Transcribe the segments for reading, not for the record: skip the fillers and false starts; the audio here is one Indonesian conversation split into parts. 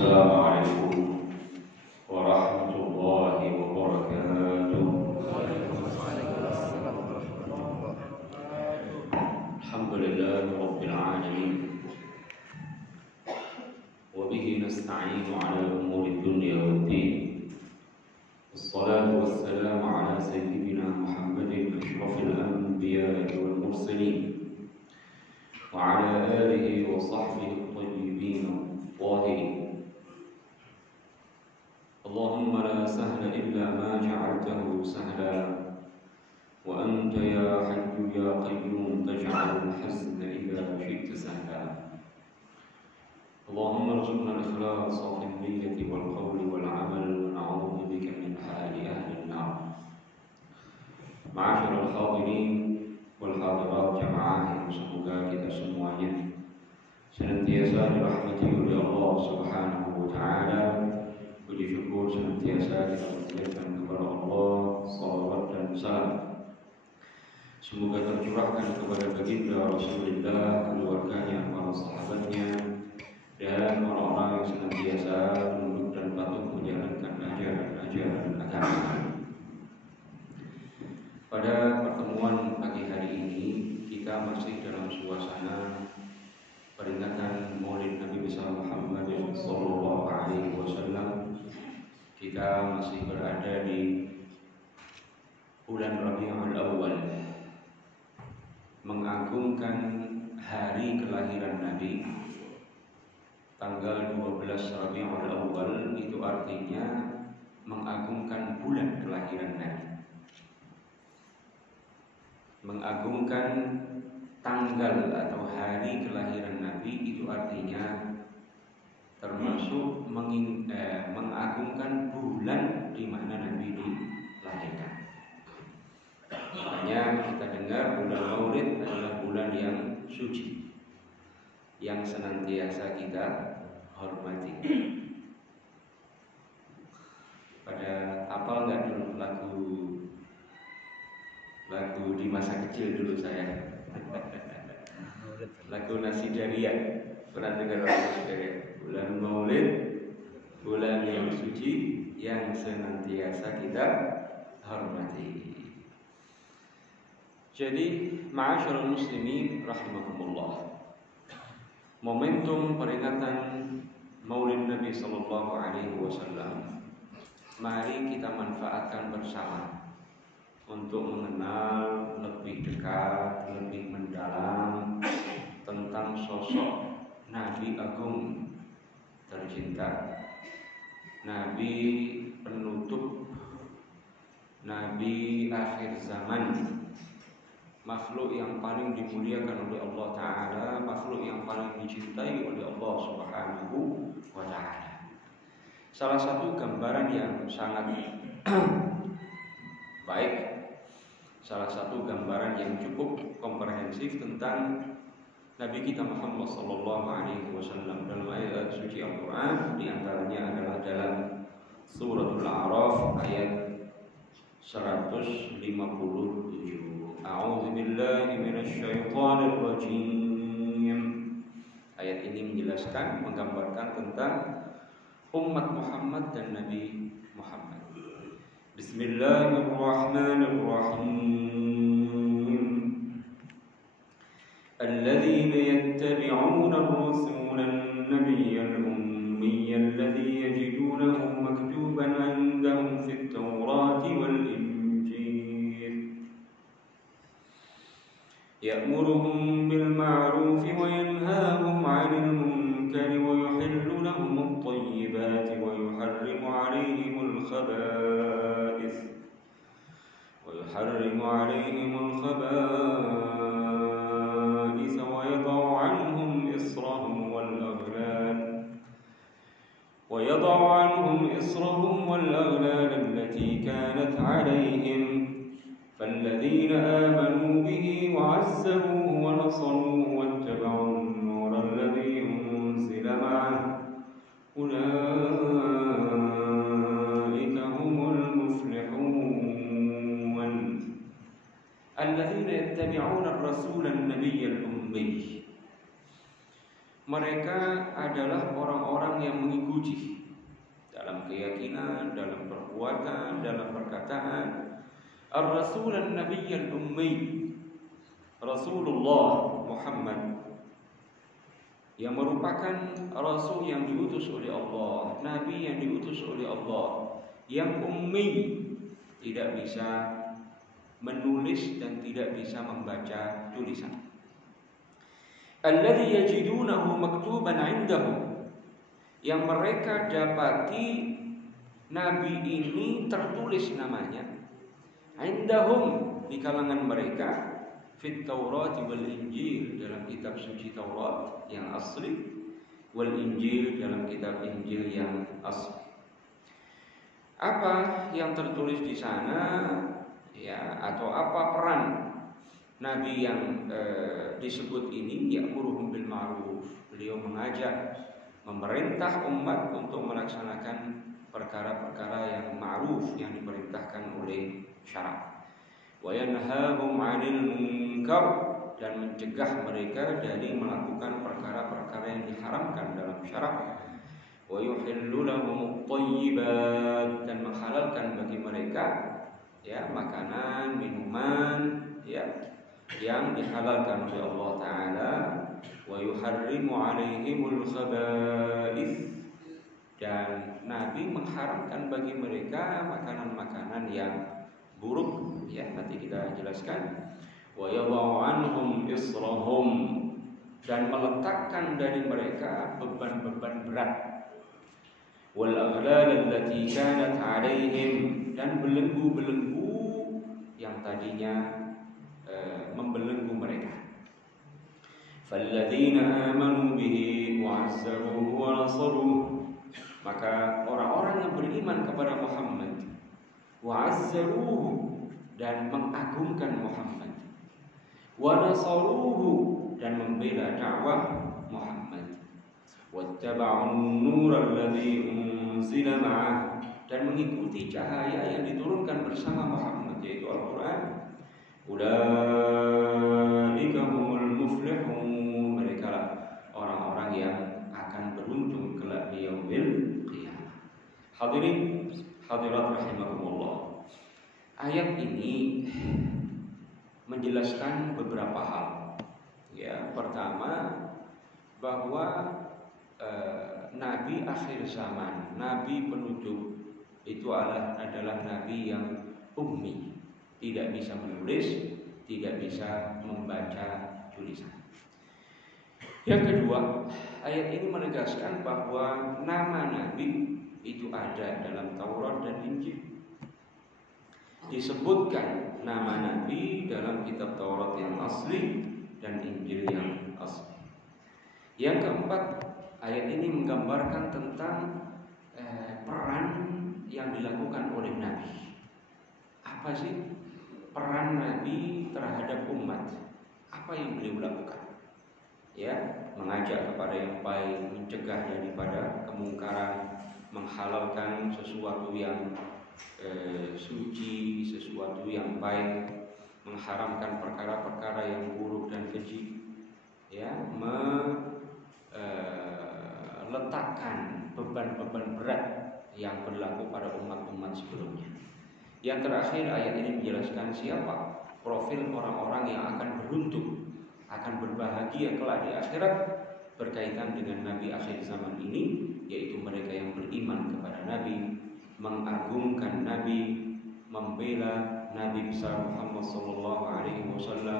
Assalamualaikum warahmatullahi wabarakatuh. Alhamdulillahi rabbil alamin. Wa bihi nasta'inu ala umuri dunya waddin. Wassalatu wassalamu ala sayyidina Muhammadin ashrafil anbiya'i wal mursalin wa ala alihi wa sahbihi at-tayyibin at-tahirin. اللهم لا سهل إلا ما جعلته سهلا وأنت يا حي يا قيوم تجعل الحزن إذا شئت سهلا. اللهم ارزقنا الإخلاص في النية والقول والعمل ونعوذ بك من حال أهل النار. معاشر الحاضرين والحاضرات jamaah yang semoga kita semuanya senantiasa dirahmati oleh Allah Subhanahu wa taala. Puji syukur senantiasa kita panjatkan kepada Allah, salawat dan salam semoga tercurahkan kepada baginda Rasulullah, keluarganya, para sahabatnya, dan orang-orang yang senantiasa tunduk dan patuh menjalankan ajaran agama. Pada pertemuan pagi hari ini kita masih dalam suasana peringatan Maulid Nabi besar Muhammad sallallahu alaihi wasallam. Kita masih berada di bulan Rabiul Awal, mengagungkan hari kelahiran Nabi. Tanggal 12 Rabiul Awal itu artinya mengagungkan bulan kelahiran Nabi. Mengagungkan tanggal atau hari kelahiran Nabi itu artinya termasuk mengagungkan bulan di mana Nabi dilahirkan. Makanya kita dengar bulan Maulid adalah bulan yang suci, yang senantiasa kita hormati. Pada hafal nggak dulu lagu di masa kecil dulu saya? Lagu Nasidariyah, pernah dengar lagu Nasidariyah? Bulan Maulid, bulan yang suci, yang senantiasa kita hormati. Jadi, ma'asyiral muslimin rahimakumullah, momentum peringatan Maulid Nabi sallallahu alaihi wasallam, mari kita manfaatkan bersama untuk mengenal lebih dekat, lebih mendalam tentang sosok Nabi Agung tercinta, Nabi penutup, Nabi akhir zaman, makhluk yang paling dimuliakan oleh Allah Ta'ala, makhluk yang paling dicintai oleh Allah Subhanahu wa Ta'ala. Salah satu gambaran yang sangat baik, salah satu gambaran yang cukup komprehensif tentang Nabi kita Muhammad sallallahu alaihi wasallam dalam ayat suci Al-Qur'an, di antaranya adalah dalam suratul A'raf ayat 157. A'udzu billahi minasyaitonir rajim. Ayat ini menjelaskan, menggambarkan tentang umat Muhammad dan Nabi Muhammad. Bismillahirrahmanirrahim. الذين يتبعون الرسول النبي الأمي الذي يجدونه مكتوبا عندهم في التوراة والإنجيل يأمرهم بالمعروف وينهاهم عن المنكر ويحل لهم الطيبات ويحرم عليهم الخبائث ويضع عنهم إصرهم والأغلال التي كانت عليهم فالذين آمنوا به وعزروه ونصروه واتبعوا النور الذي أنزل معه أولئك هم المفلحون. الذين يتبعون الرسول النبي الأمي. mereka adalah orang-orang yang mengikuti dalam keyakinan, dalam perbuatan, dalam perkataan Ar-Rasul An-Nabiy Al-Ummi, Rasulullah Muhammad, yang merupakan Rasul yang diutus oleh Allah, Nabi yang diutus oleh Allah, yang ummi, tidak bisa menulis dan tidak bisa membaca tulisan. Alladzi yajidunahu maktuban 'indahum, yang mereka dapati Nabi ini tertulis namanya, 'indahum, di kalangan mereka, fit Taurat wal Injil, dalam kitab suci Taurat yang asli, wal Injil, dalam kitab Injil yang asli. Apa yang tertulis di sana, ya, atau apa peran Nabi yang disebut ini? Ya'muruhum bil ma'ruf, beliau mengajak, memerintah umat untuk melaksanakan perkara-perkara yang ma'ruf, yang diperintahkan oleh syara'. Wa yanhahum 'anil munkar, dan mencegah mereka dari melakukan perkara-perkara yang diharamkan dalam syara'. Wa yuhillu lahum thayyibat, dan menghalalkan bagi mereka, ya, makanan, minuman, ya, yang dihalalkan oleh Allah Ta'ala. Wa yuharrimu 'alaihimul khaba'ith, dan Nabi mengharamkan bagi mereka makanan-makanan yang buruk, ya, nanti kita jelaskan. Wa yadh'u 'anhum israhum, dan meletakkan dari mereka beban-beban berat. Wal aghlal allati kanat 'alaihim, dan belenggu-belenggu yang tadinya membelenggu mereka. Falladzina amanu bihi wa 'azzaruhu wa nasaruhu, maka orang-orang yang beriman kepada Muhammad, wa'azzaruhu, dan mengagungkan Muhammad, wa nasaruhu, dan membela dakwah Muhammad, wattaba'un nur alladhi unzila ma'ah, dan mengikuti cahaya yang diturunkan bersama Muhammad, yaitu Al-Quran. Ulaika humul muflihun, mereka lah orang-orang yang akan beruntung kelak di yaumil qiyamah. Hadirin hadirat rahimakumullah, ayat ini menjelaskan beberapa hal. Ya, pertama, bahwa Nabi akhir zaman, Nabi penutup itu adalah Nabi yang ummi, tidak bisa menulis, tidak bisa membaca tulisan. Yang kedua, ayat ini menegaskan bahwa nama Nabi itu ada dalam Taurat dan Injil. Disebutkan nama Nabi dalam kitab Taurat yang asli dan Injil yang asli. Yang keempat, ayat ini menggambarkan tentang peran yang dilakukan oleh Nabi. Apa sih peran Nabi terhadap umat? Apa yang beliau lakukan? Ya, mengajak kepada yang baik, mencegah daripada kemungkaran, menghalalkan sesuatu yang suci, sesuatu yang baik, mengharamkan perkara-perkara yang buruk dan keji, ya, meletakkan beban-beban berat yang berlaku pada umat-umat sebelumnya. Yang terakhir, ayat ini menjelaskan siapa profil orang-orang yang akan beruntung, akan berbahagia kelak di akhirat berkaitan dengan Nabi akhir zaman ini, yaitu mereka yang beriman kepada Nabi, mengagungkan Nabi, membela Nabi besar Muhammad SAW,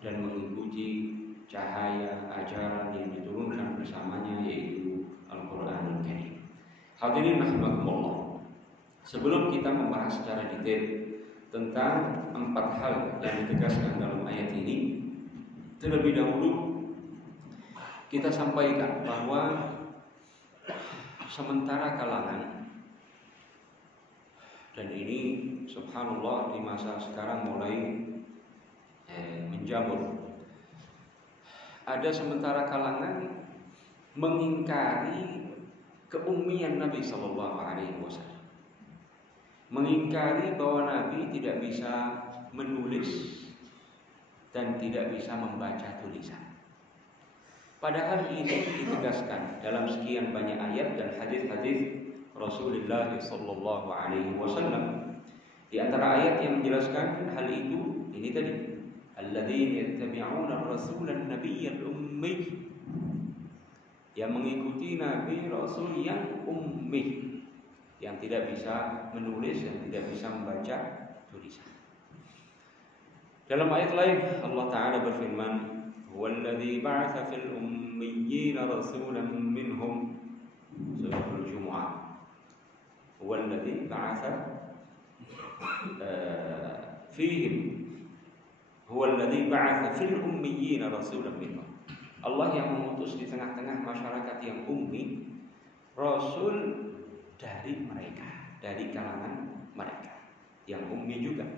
dan mengikuti cahaya ajaran yang diturunkan bersamanya, yaitu Al-Quranul Karim. Hadirin rahimakumullah, sebelum kita membahas secara detail tentang 4 hal yang ditegaskan dalam ayat ini, terlebih dahulu kita sampaikan bahwa sementara kalangan, dan ini subhanallah di masa sekarang mulai menjamur, ada sementara kalangan mengingkari keummian Nabi SAW, mengingkari bahwa Nabi tidak bisa menulis dan tidak bisa membaca tulisan. Padahal ini ditegaskan dalam sekian banyak ayat dan hadis-hadis Rasulullah sallallahu alaihi wasallam. Di antara ayat yang menjelaskan hal itu ini tadi, alladzina yattabi'una ar-rasulan nabiyyal ummi, yang mengikuti nabi rasul yang ummi, yang tidak bisa menulis, yang tidak bisa membaca tulisan. Dalam ayat lain Allah Ta'ala berfirman, huwallazi ba'atsa fil ummiyina rasulan minhum, surah Al-Jumu'ah. Huwallazi ba'atsa fihim, huwallazi ba'atsa fil ummiyina rasulan minhum. Allah yang mengutus di tengah-tengah masyarakat yang ummi rasul dari mereka, dari kalangan mereka yang ummi juga.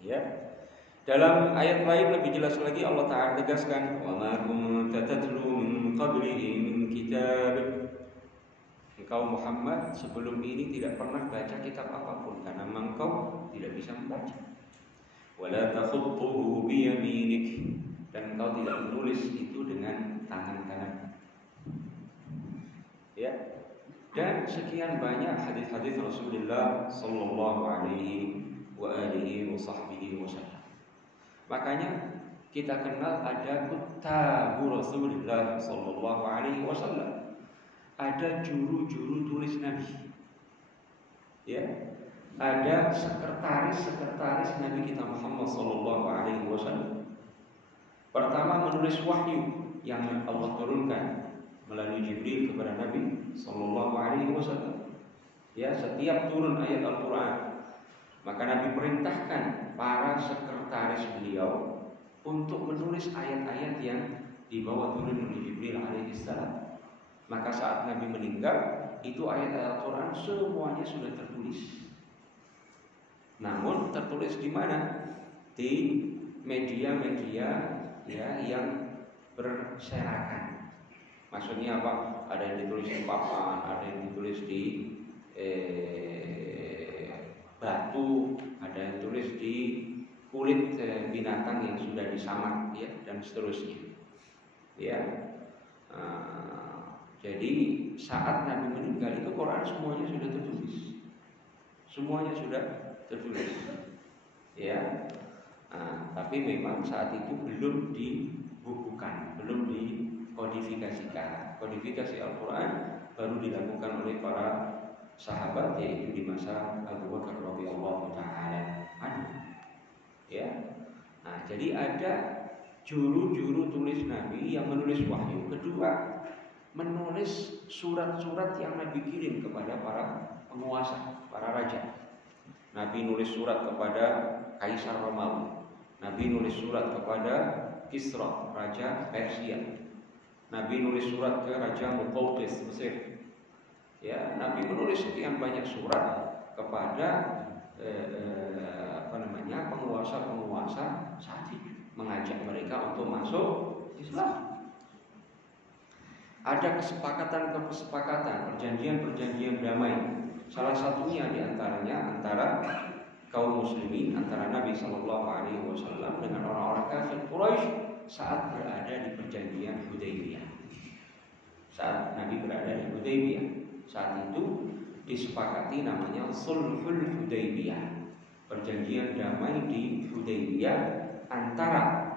Ya. Dalam ayat lain lebih jelas lagi Allah Ta'ala tegaskan, wa ma kunta tatlu min qablihi min kitab. Engkau Muhammad sebelum ini tidak pernah baca kitab apapun karena engkau tidak bisa membaca. Wala takhutuhu bi yaminik, dan engkau tidak menulis itu dengan tangan kanan. Ya. Dan sekian banyak hadis-hadis Rasulullah sallallahu alaihi wa alihi wa sahbihi wasallam. Makanya kita kenal ada kutabu Rasulullah sallallahu alaihi wasallam. Ada juru-juru tulis Nabi. Ya. Ada sekretaris Nabi kita Muhammad sallallahu alaihi wasallam. Pertama menulis wahyu yang Allah turunkan melalui Jibril kepada Nabi sallallahu alaihi wasallam. Ya, setiap turun ayat Al-Qur'an, maka Nabi perintahkan para sekretaris beliau untuk menulis ayat-ayat yang dibawa turun oleh Jibril alaihissalam. Maka saat Nabi meninggal, itu ayat-ayat Al-Quran semuanya sudah tertulis. Namun tertulis di mana? Di media-media ya yang berserakan. Maksudnya apa? Ada yang ditulis di papan, ada yang ditulis di batu, ada yang tulis di kulit binatang yang sudah disamak, ya, dan seterusnya. Ya, jadi saat Nabi meninggal itu Quran semuanya sudah tertulis, semuanya sudah tertulis. Ya, tapi memang saat itu belum dibukukan, belum dikodifikasikan. Kodifikasi Al-Quran baru dilakukan oleh para sahabat, yaitu di masa Abu Bakar radhiyallahu taala anhu. Ya. Nah, jadi ada juru-juru tulis Nabi yang menulis wahyu. Kedua, menulis surat-surat yang Nabi kirim kepada para penguasa, para raja. Nabi nulis surat kepada Kaisar Romawi. Nabi nulis surat kepada Kisra, raja Persia. Nabi nulis surat ke Raja Muqawqis Mesir. Ya, Nabi menulis sekian banyak surat kepada penguasa-penguasa saat itu, mengajak mereka untuk masuk Islam. Ada kesepakatan, perjanjian damai. Salah satunya diantaranya antara kaum muslimin, antara Nabi Shallallahu Alaihi Wasallam dengan orang-orang kafir Quraisy saat berada di perjanjian Hudaybiyah. Saat Nabi berada di Hudaybiyah, saat itu disepakati namanya Sulhul Hudaybiyah, perjanjian damai di Hudaybiyah antara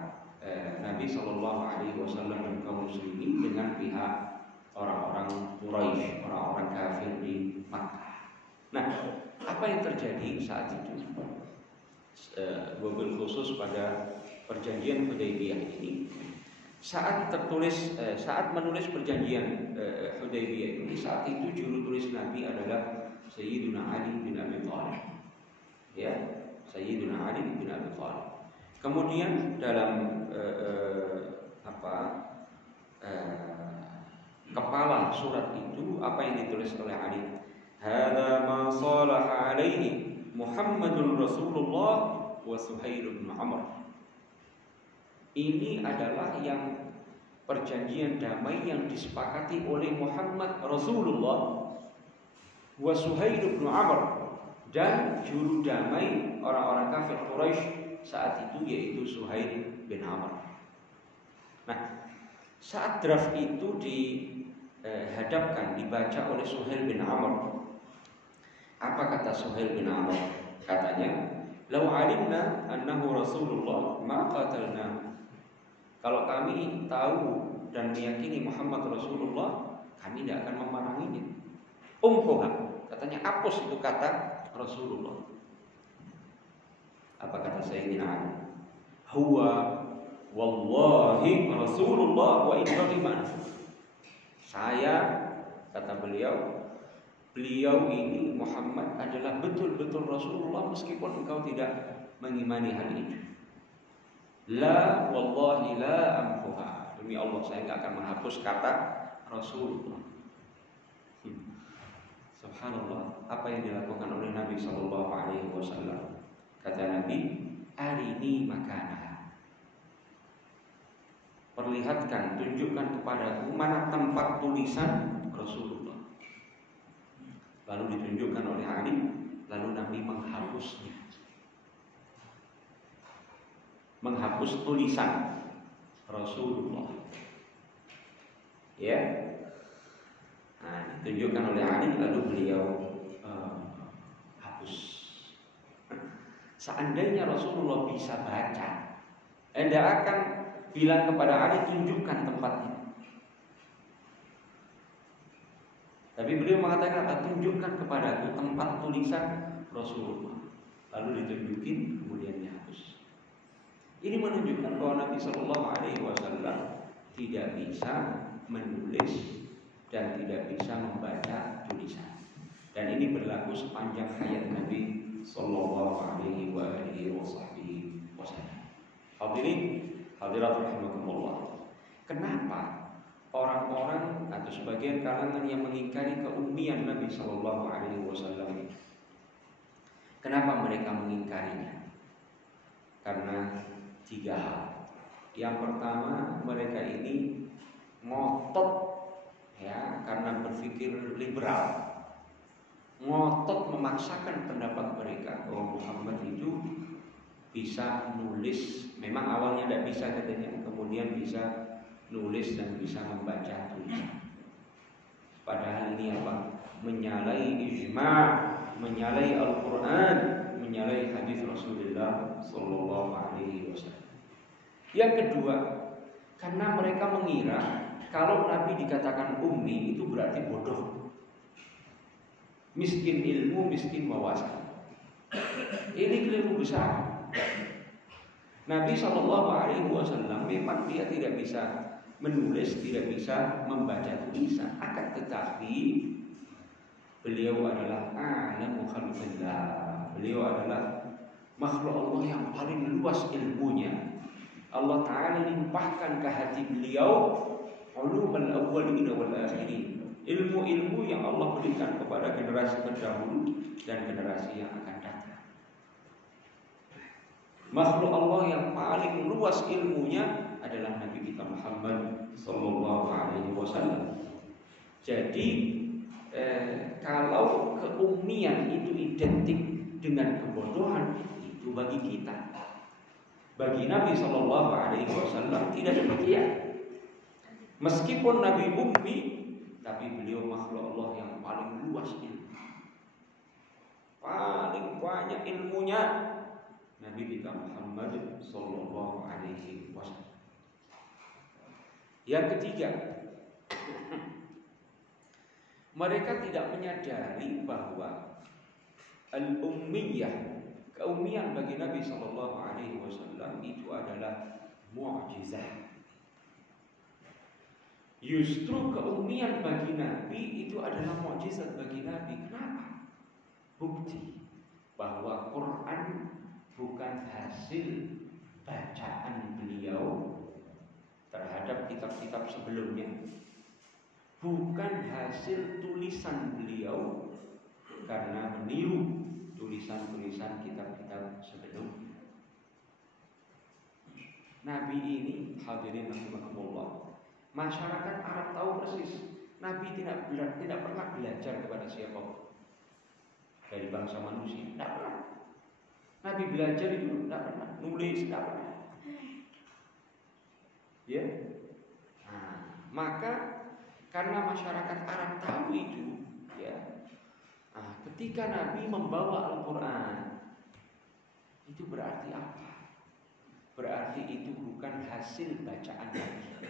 Nabi Shallallahu Alaihi Wasallam dan kaum muslimin dengan pihak orang-orang Quraisy, orang-orang kafir di Makkah. Nah, apa yang terjadi saat itu? Wabil khusus pada perjanjian Hudaybiyah ini, saat menulis perjanjian Hudaybiyah ini, saat itu juru tulis Nabi adalah Sayyiduna Ali bin Abi Thalib. Ya, Sayyiduna Ali bin Abi Thalib. Kemudian dalam kepala surat itu apa yang ditulis oleh Ali? Hadza ma salaha alaihi Muhammadun Rasulullah wa Suhail bin Amr. Ini adalah yang perjanjian damai yang disepakati oleh Muhammad Rasulullah wa Suhail bin Amr dan juru damai orang-orang kafir Quraisy saat itu, yaitu Suhail bin Amr. Nah, Saat draft itu dihadapkan, dibaca oleh Suhail bin Amr, apa kata Suhail bin Amr? Katanya, "Lau alimna annahu Rasulullah ma qatalna." Kalau kami tahu dan meyakini Muhammad Rasulullah, kami tidak akan memeranginya. Umhuha, katanya hapus itu kata Rasulullah. Apa kata Sayyidina Ali? Huwa wallahi Rasulullah wa ibrahim. Saya, kata beliau ini Muhammad adalah betul-betul Rasulullah meskipun engkau tidak mengimani hal itu. La wallahi la amhuha. Demi Allah saya enggak akan menghapus kata Rasulullah. Subhanallah, apa yang dilakukan oleh Nabi sallallahu alaihi wasallam? Kata Nabi, "Arini makana." Perlihatkan, tunjukkan kepadaku mana tempat tulisan Rasulullah. Lalu ditunjukkan oleh Ali, lalu Nabi menghapusnya. Menghapus tulisan Rasulullah. Ya. Nah, ditunjukkan oleh Ali, lalu beliau hapus. Seandainya Rasulullah bisa baca, Anda akan bilang kepada Ali, tunjukkan tempatnya. Tapi beliau mengatakan, tunjukkan kepadaku tempat tulisan Rasulullah. Lalu ditunjukin, kemudian dihapus. Ini menunjukkan bahwa Nabi Shallallahu Alaihi Wasallam tidak bisa menulis dan tidak bisa membaca tulisan. Dan ini berlaku sepanjang hayat Nabi Shallallahu Alaihi Wasallam. Hadirin, hadirat rahimakumullah. Kenapa orang-orang atau sebagian kalangan yang mengingkari keummian Nabi Shallallahu Alaihi Wasallam? Kenapa mereka mengingkarinya? Karena 3 hal. Yang pertama, mereka ini ngotot, ya, karena berpikir liberal, ngotot memaksakan pendapat mereka bahwa Muhammad itu bisa nulis. Memang awalnya tidak bisa katanya, kemudian bisa nulis dan bisa membaca tulisan. Padahal ini apa? Menyalahi ijma', menyalahi Al-Quran, menyalahi hadis Rasulullah Sallallahu Alaihi Wasallam. Yang kedua, karena mereka mengira kalau Nabi dikatakan ummi itu berarti bodoh, miskin ilmu, miskin wawasan. Ini keliru besar. Nabi Shallallahu Alaihi Wasallam memang dia tidak bisa menulis, tidak bisa membaca tulisan, akan tetapi beliau adalah a'lamu khalqillah. Beliau adalah makhluk Allah yang paling luas ilmunya. Allah Ta'ala limpahkan ke hati beliau ulumul awwalin wal akhirin, ilmu-ilmu yang Allah berikan kepada generasi terdahulu dan generasi yang akan datang. Makhluk Allah yang paling luas ilmunya adalah Nabi kita Muhammad Sallallahu Alaihi Wasallam. Jadi kalau keummian itu identik dengan kebodohan, itu bagi kita. Bagi Nabi Sallallahu Alaihi Wasallam tidak demikian. Meskipun Nabi ummi, tapi beliau makhluk Allah yang paling luas ilmu, paling banyak ilmunya. Nabi kita Muhammad Sallallahu Alaihi Wasallam. Yang ketiga, mereka tidak menyadari bahwa al-ummiyah, keummian bagi Nabi Sallallahu Alaihi Wasallam itu adalah mu'jizah. Justru keummian bagi Nabi itu adalah mukjizat bagi Nabi. Kenapa? Bukti bahwa Quran bukan hasil bacaan beliau terhadap kitab-kitab sebelumnya, bukan hasil tulisan beliau karena meniru tulisan-tulisan kitab-kitab sebelumnya. Nabi ini, hadirin rahimakumullah, masyarakat Arab tahu persis Nabi tidak pernah belajar kepada siapapun dari bangsa manusia, tidak pernah. Nabi belajar itu tidak pernah, nulis tidak pernah. Ya, nah, maka karena masyarakat Arab tahu itu, ya. Ketika Nabi membawa Al-Quran, itu berarti apa? Berarti itu bukan hasil bacaan Nabi,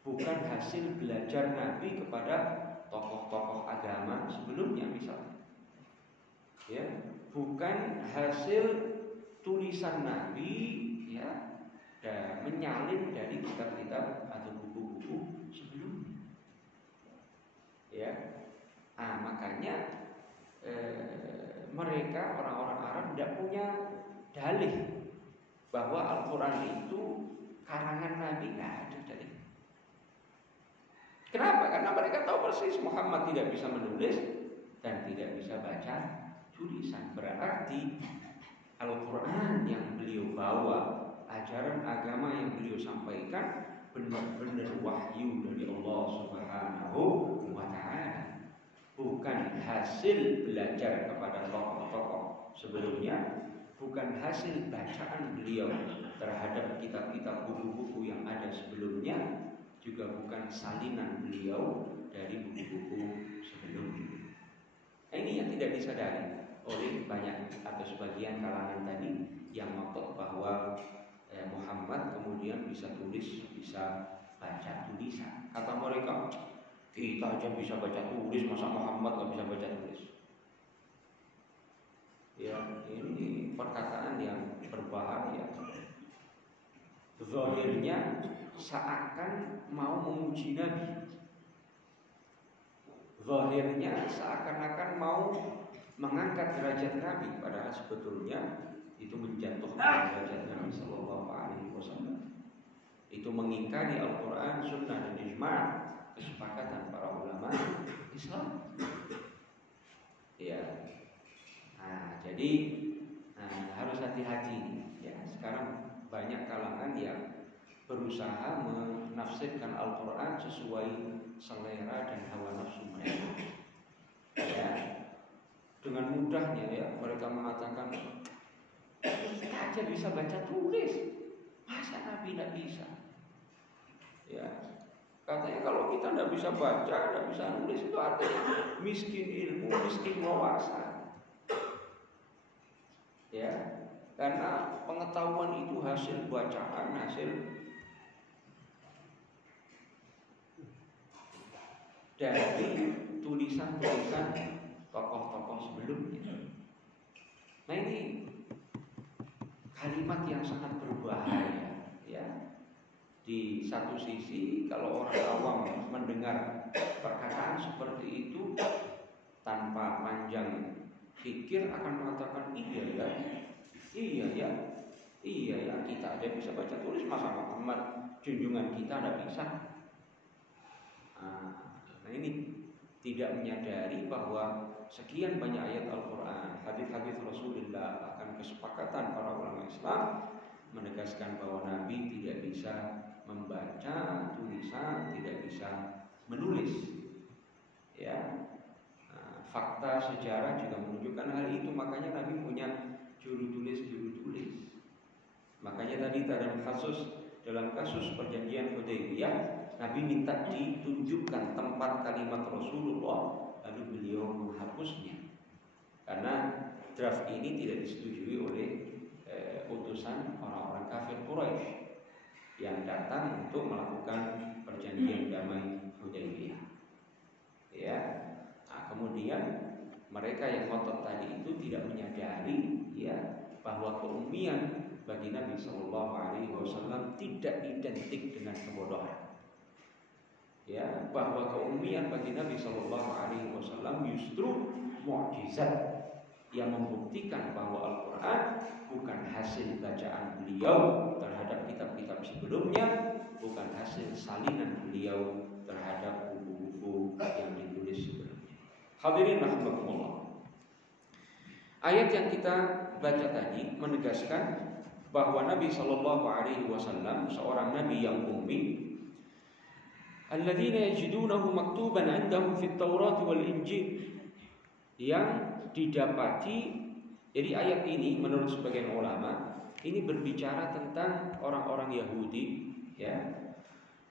bukan hasil belajar Nabi kepada tokoh-tokoh agama sebelumnya misalnya, ya, bukan hasil tulisan Nabi, ya, dan menyalin dari kitab-kitab atau buku-buku sebelumnya, ya. Makanya mereka orang-orang Arab tidak punya dalih bahwa Al-Quran itu karangan Nabi, nggak ada dalih. Kenapa? Karena mereka tahu persis Muhammad tidak bisa menulis dan tidak bisa baca tulisan. Berarti Al-Quran yang beliau bawa, ajaran agama yang beliau sampaikan benar-benar wahyu dari Allah Subhanahu wa Ta'ala, bukan hasil belajar kepada tokoh-tokoh sebelumnya, bukan hasil bacaan beliau terhadap kitab-kitab buku-buku yang ada sebelumnya, juga bukan salinan beliau dari buku-buku sebelumnya. Ini yang tidak disadari oleh banyak atau sebagian kalangan tadi yang ngotot bahwa Muhammad kemudian bisa tulis, bisa baca tulisan. Kata mereka, kita aja bisa baca tulis, masa Muhammad gak bisa baca tulis? Ya, ini perkataan yang berbahaya. Zahirnya seakan mau memuji Nabi, zahirnya seakan-akan mau mengangkat derajat Nabi, padahal sebetulnya itu menjatuhkan derajat Nabi Sallallahu Alaihi Wasallam. Itu mengingkari Al-Quran, Sunnah dan Ijma', kesepakatan para ulama Islam. Ya, jadi harus hati-hati. Ya, sekarang banyak kalangan yang berusaha menafsirkan Al-Quran sesuai selera dan hawa nafsu mereka. Ya, dengan mudahnya ya mereka mengatakan kita aja bisa baca tulis, masa Nabi tidak bisa? Ya, katanya kalau kita tidak bisa baca, tidak bisa nulis, itu artinya miskin ilmu, miskin wawasan. Ya, karena pengetahuan itu hasil bacaan, hasil dari tulisan-tulisan tokoh-tokoh sebelumnya. Nah, ini kalimat yang sangat berbahaya, ya. Di satu sisi kalau orang awam mendengar perkataan seperti itu tanpa panjang pikir akan mengatakan iya ya kita aja bisa baca tulis, masa Muhammad junjungan kita tidak bisa? Nah, ini tidak menyadari bahwa sekian banyak ayat Al-Quran, hadis-hadis Rasulullah, bahkan kesepakatan para ulama Islam menegaskan bahwa Nabi tidak bisa membaca tulisan, tidak bisa menulis. Ya, fakta sejarah juga menunjukkan hal itu. Makanya Nabi punya juru tulis. Makanya tadi dalam kasus perjanjian Hudaybiyah, Nabi minta ditunjukkan tempat kalimat Rasulullah, lalu beliau menghapusnya karena draft ini tidak disetujui oleh utusan orang-orang kafir Quraisy yang datang untuk melakukan perjanjian damai Hudaybiyah. Ya, kemudian mereka yang ngotot tadi itu tidak menyadari, ya, bahwa keumian bagi Nabi Sallallahu Alaihi Wasallam tidak identik dengan kebodohan. Ya, bahwa keumian bagi Nabi Sallallahu Alaihi Wasallam justru mukjizat yang membuktikan bahwa Al-Quran bukan hasil bacaan beliau terhadap kitab-kitab sebelumnya, bukan hasil salinan beliau terhadap buku-buku yang ditulis sebelumnya. Hadirin rahimakumullah. Ayat yang kita baca tadi menegaskan bahwa Nabi Sallallahu Alaihi Wasallam seorang Nabi yang ummi, alladzina yajidunahu maktuban 'indahum fit Taurat wal Injil, yang didapati. Jadi ayat ini menurut sebagian ulama ini berbicara tentang orang-orang Yahudi, ya,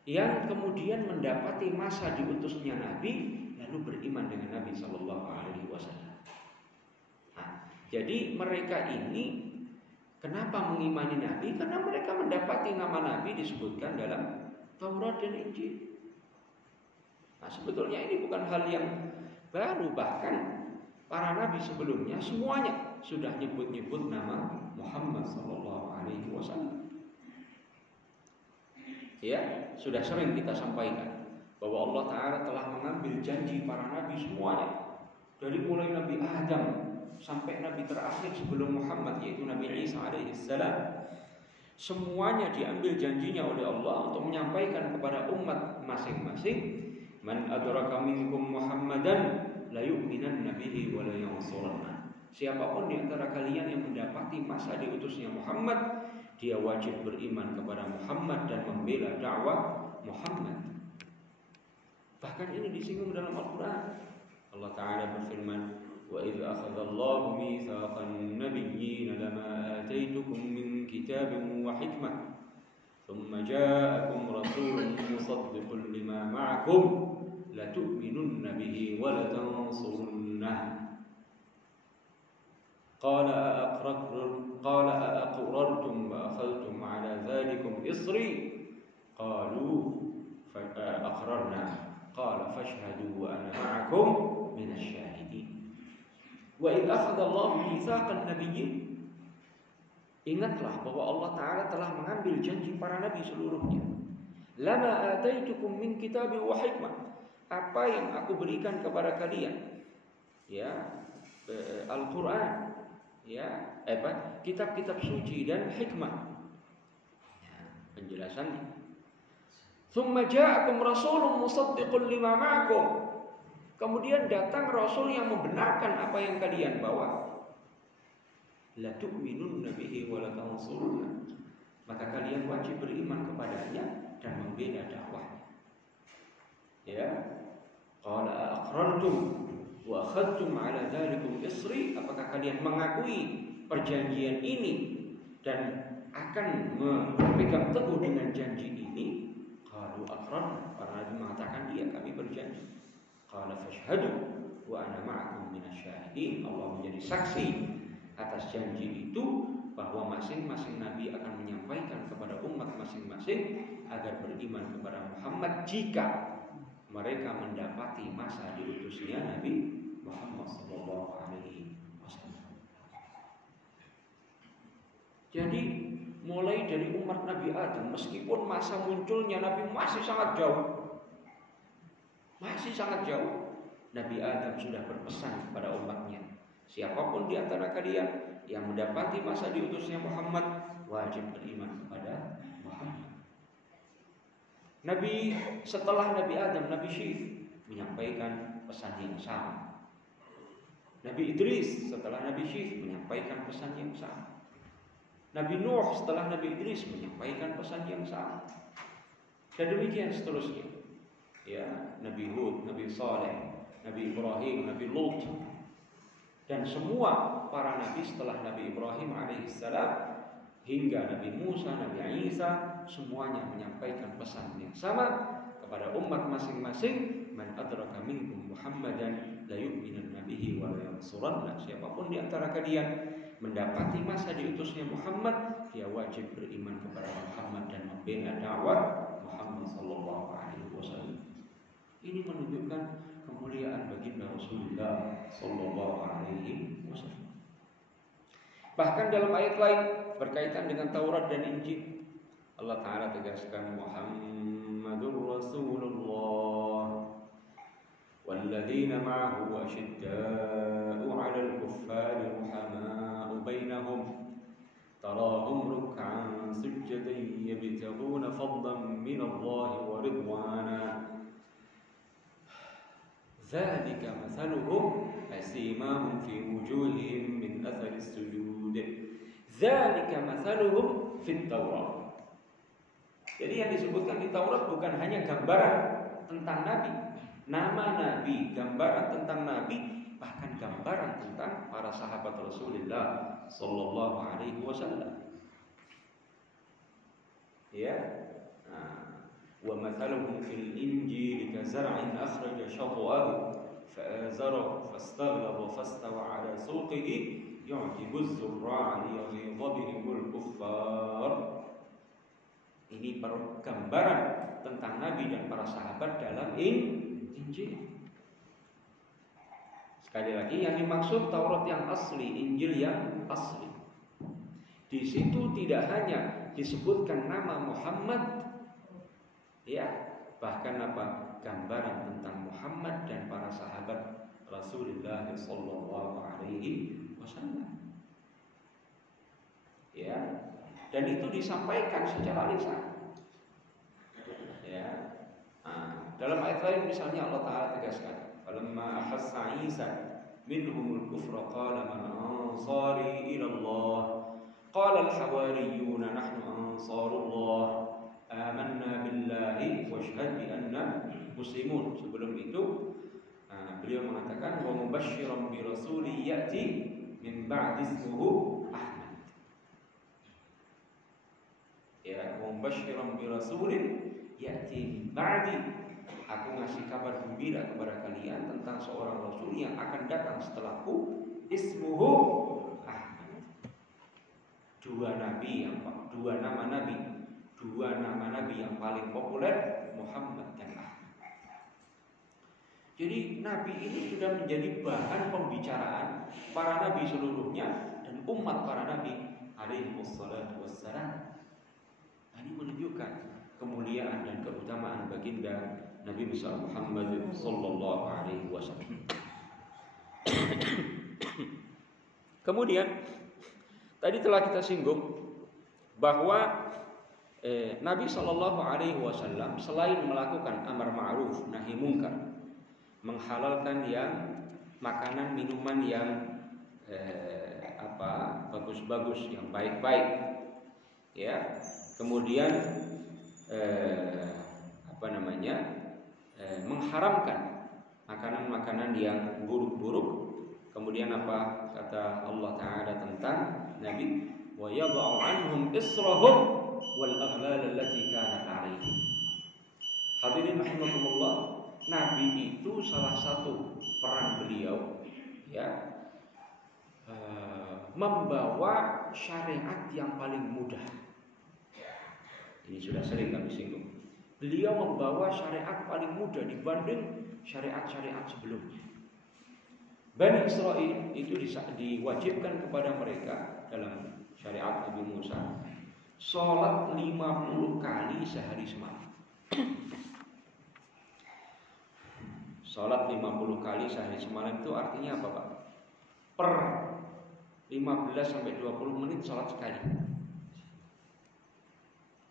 yang kemudian mendapati masa diutusnya Nabi lalu beriman dengan Nabi Shallallahu Alaihi Wasallam. Nah, jadi mereka ini kenapa mengimani Nabi? Karena mereka mendapati nama Nabi disebutkan dalam Taurat dan Injil. Nah, sebetulnya ini bukan hal yang baru, bahkan para nabi sebelumnya semuanya sudah nyebut-nyebut nama Muhammad Sallallahu Alaihi Wasallam. Ya, sudah sering kita sampaikan bahwa Allah Ta'ala telah mengambil janji para nabi semuanya, dari mulai Nabi Adam sampai nabi terakhir sebelum Muhammad, yaitu Nabi Isa alaihissalam. Semuanya diambil janjinya oleh Allah untuk menyampaikan kepada umat masing-masing, man adraka minkum Muhammadan la yu'minanna bihi wa la yansuranna. Siapapun di antara kalian yang mendapati masa diutusnya Muhammad, dia wajib beriman kepada Muhammad dan membela dakwah Muhammad. Bahkan ini disinggung dalam Al-Quran. Allah Ta'ala berfirman, wa idh akhadallahu mitsaqan nabiyyin lama ataitukum min kitabin wa hikmah thumma ja'akum rasulun musaddiqun lima ma'akum la tu'minunna bihi wa la tansurunnah qala aqrartum wa akhadhtum ala dhalikum isri qalu aqrarna qala fashhadu wa ana ma'akum minasy syahidin. Wa idh akhadallahu mitsaqan nabiyyin, ingatlah bahwa Allah Ta'ala telah mengambil janji para nabi seluruhnya. Lama ataitukum min kitabin wa hikmah, apa yang aku berikan kepada kalian, ya, Al-Quran, ya, kitab-kitab suci dan hikmah, ya, penjelasannya. Tsumma ja'akum rasulun musaddiqun lima ma'akum, kemudian datang rasul yang membenarkan apa yang kalian bawa. La tu'minunna bihi wa la tansurunna, maka kalian wajib beriman kepadanya dan membela dakwahnya. Ya, qala aqrartum wa akhadtum ala dzalikum isri, apakah kalian mengakui perjanjian ini dan akan berpegang teguh dengan janji ini? Qalu aqrarna, para nabi mengatakan iya, kami berjanji. Qala fashhadu wa ana ma'akum minasy syahidin, Allah menjadi saksi atas janji itu bahwa masing-masing nabi akan menyampaikan kepada umat masing-masing agar beriman kepada Muhammad jika mereka mendapati masa diutusnya Nabi Muhammad sallallahu alaihi wasallam. Jadi mulai dari umat Nabi Adam, meskipun masa munculnya Nabi masih sangat jauh, Nabi Adam sudah berpesan kepada umatnya, siapapun di antara kalian yang mendapati masa diutusnya Muhammad wajib beriman kepada Muhammad. Nabi setelah Nabi Adam, Nabi Syekh menyampaikan pesan yang sama. Nabi Idris setelah Nabi Syekh menyampaikan pesan yang sama. Nabi Nuh setelah Nabi Idris menyampaikan pesan yang sama. Dan demikian seterusnya. Ya, Nabi Hud, Nabi Saleh, Nabi Ibrahim, Nabi Lut, dan semua para nabi setelah Nabi Ibrahim alaihissalam hingga Nabi Musa, Nabi Isa, semuanya menyampaikan pesan yang sama kepada umat masing-masing. Man adraka minkum Muhammadan la yu'minanna bihi wa la yansuranna, siapapun di antara kalian mendapati masa diutusnya Muhammad, dia wajib beriman kepada Muhammad dan membela dakwah Muhammad sallallahu alaihi wasallam. Ini menunjukkan kemuliaan baginda Rasulullah sallallahu alaihi wasallam. Bahkan dalam ayat lain berkaitan dengan Taurat dan Injil, Allah Ta'ala tegaskan Muhammadur Rasulullah walladzina ma'ahu asyidda'u 'alal kuffari ruhama'u bainahum tarahum ruk'an sujjadan yabtaghuna fadlan minallahi wa ridwana dzalika mathaluhum asimahum fi wujuhihim min atharis sujud dzalika mathaluhum fit Taurat. Jadi yang disebutkan di Taurat bukan hanya gambaran tentang nabi, nama nabi, gambaran tentang nabi, bahkan gambaran tentang para sahabat Rasulullah sallallahu alaihi wasallam. Ya. Nah, Wa mathaluhum fil injili kazar'in akhraja shat'ahu fa'azara fastaghlaba fastawa 'ala suqihi yu'jibu az-zurra'a liyaghiza bihimul kuffar. Ini gambaran tentang Nabi dan para sahabat dalam Injil. Sekali lagi, yang dimaksud Taurat yang asli, Injil yang asli. Di situ tidak hanya disebutkan nama Muhammad, ya, bahkan apa? Gambaran tentang Muhammad dan para sahabat Rasulullah sallallahu alaihi wasallam. Ya, dan itu disampaikan secara lisan. Ya. Nah, dalam ayat lain misalnya Allah Taala tegaskan, "Falamma ahassa Isa minhumul kufra qala man ansari ila Allah." Qala al-hawariyuna nahnu ansarullah amanna billahi washhad bi anna muslimun. Sebelum itu beliau mengatakan wa mubasysyiran bi rasulin ya'ti min ba'di ismuhu Ahmad. Ya, mubasysyiran bi rasulin ya'ti min ba'di. Aku ngasih kabar gembira kepada kalian tentang seorang rasul yang akan datang setelahku, ismuhu Ahmad. Dua nama nabi yang paling populer, Muhammad dan Ahmad. Jadi nabi ini sudah menjadi bahan pembicaraan para nabi seluruhnya dan umat para nabi alaihi wassalatu wassalam. Ini menunjukkan kemuliaan dan keutamaan baginda Nabi besar Muhammad sallallahu alaihi wasallam. Kemudian tadi telah kita singgung bahwa Nabi sallallahu alaihi wasallam selain melakukan amar ma'ruf nahi munkar, menghalalkan yang makanan minuman yang bagus-bagus, yang baik-baik, ya. Kemudian mengharamkan makanan-makanan yang buruk-buruk. Kemudian apa kata Allah Ta'ala tentang Nabi? Wa yad'u 'anhum israhum wal aghlal allati kanat 'alaihim. Hadirin rahimakumullah, Nabi itu salah satu peran beliau, ya, membawa syariat yang paling mudah. Ini sudah sering kami singgung. Beliau membawa syariat paling mudah dibanding syariat-syariat sebelumnya. Bani Israel itu diwajibkan kepada mereka dalam syariat Nabi Musa sholat 50 kali sehari semalam. Sholat 50 kali sehari semalam itu artinya apa, Pak? Per 15-20 menit sholat sekali.